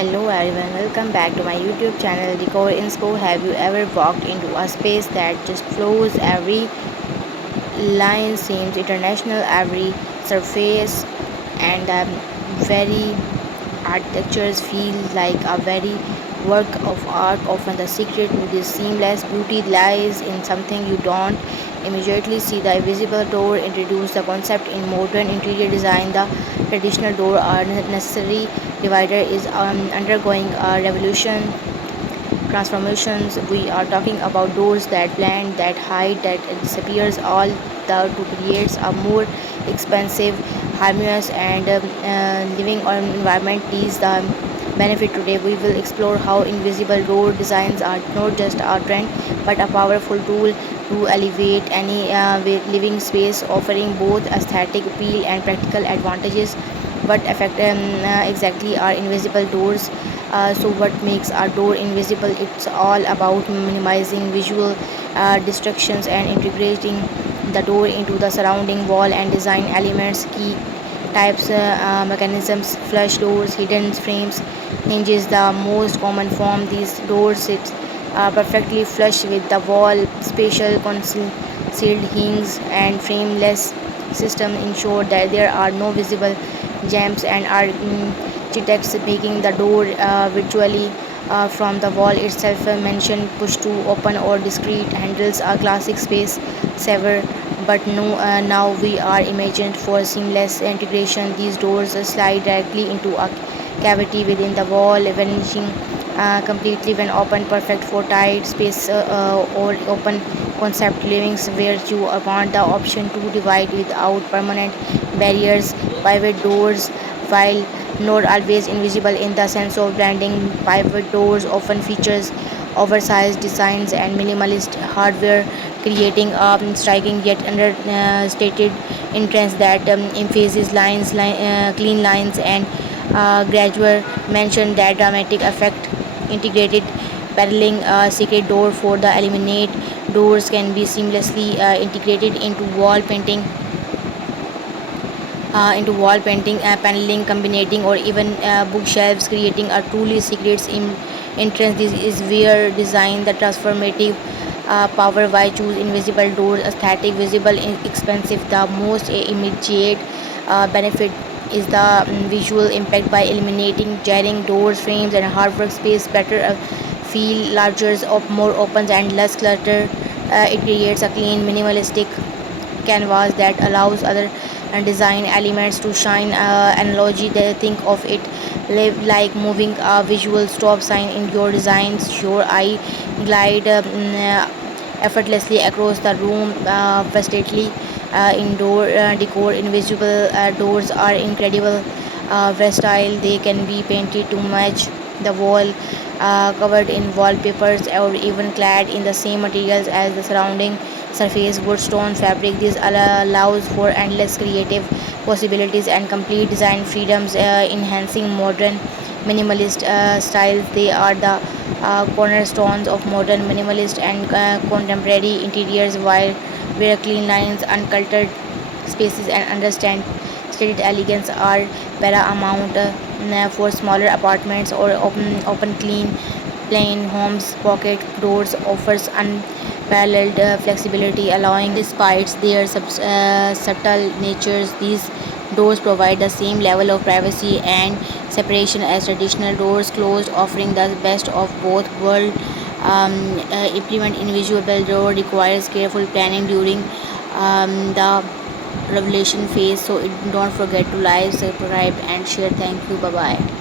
Hello everyone, welcome back to my YouTube channel Decor Inspo. Have you ever walked into a space that just flows? Every line seems international, every surface and very architectures feel like a very work of art. Often the secret to this seamless beauty lies in something you don't immediately see. The invisible door introduced the concept in modern interior design. The traditional door are necessary divider is undergoing a revolution transformations. We are talking about doors that blend, that hide, that disappears, all the to create a more expensive, harmonious, and living environment. Is the benefit today. We will explore how invisible door designs are not just a trend but a powerful tool to elevate any living space, offering both aesthetic appeal and practical advantages. What exactly are invisible doors? So what makes a door invisible? It's all about minimizing visual distractions and integrating the door into the surrounding wall and design elements. Key types mechanisms: flush doors, hidden frames, hinges, the most common form. These doors sit perfectly flush with the wall. Spatial concealed hinges and frameless system ensure that there are no visible jams and architects making the door virtually from the wall itself. Mentioned push to open or discrete handles are classic space saver, but no, now we are imagined for seamless integration. These doors slide directly into a cavity within the wall, vanishing completely when open, perfect for tight space or open concept livings where you want the option to divide without permanent barriers. Pivot doors, while not always invisible in the sense of blending, pivot doors often features oversized designs and minimalist hardware, creating a striking yet understated entrance that emphasizes clean lines and gradual mention that dramatic effect. Integrated paneling, secret door for the eliminate doors can be seamlessly integrated into wall painting, paneling, combining, or even bookshelves, creating a truly secret entrance. This is where design the transformative power. Why choose invisible doors? Aesthetic, visible, expensive. The most immediate benefit is the visual impact by eliminating jarring doors, frames, and hard workspace. Better feel larger, more open, and less clutter. It creates a clean, minimalistic canvas that allows other design elements to shine. Analogy, they think of it like moving a visual stop sign in your designs. Your eye glide effortlessly across the room. Vestately indoor decor, invisible doors are incredible versatile. They can be painted to match the wall, covered in wallpapers, or even clad in the same materials as the surrounding surface: wood, stone, fabric. This allows for endless creative possibilities and complete design freedoms, enhancing modern minimalist styles. They are the cornerstones of modern minimalist and contemporary interiors, while where clean lines, uncultured spaces, and understand stated elegance are paramount for smaller apartments or open clean plain homes. Pocket doors offers unparalleled flexibility, allowing despite their subtle natures. These doors provide the same level of privacy and separation as traditional doors closed, offering the best of both worlds. Implement invisible door requires careful planning during the revelation phase. So don't forget to like, subscribe, and share. Thank you. Bye bye.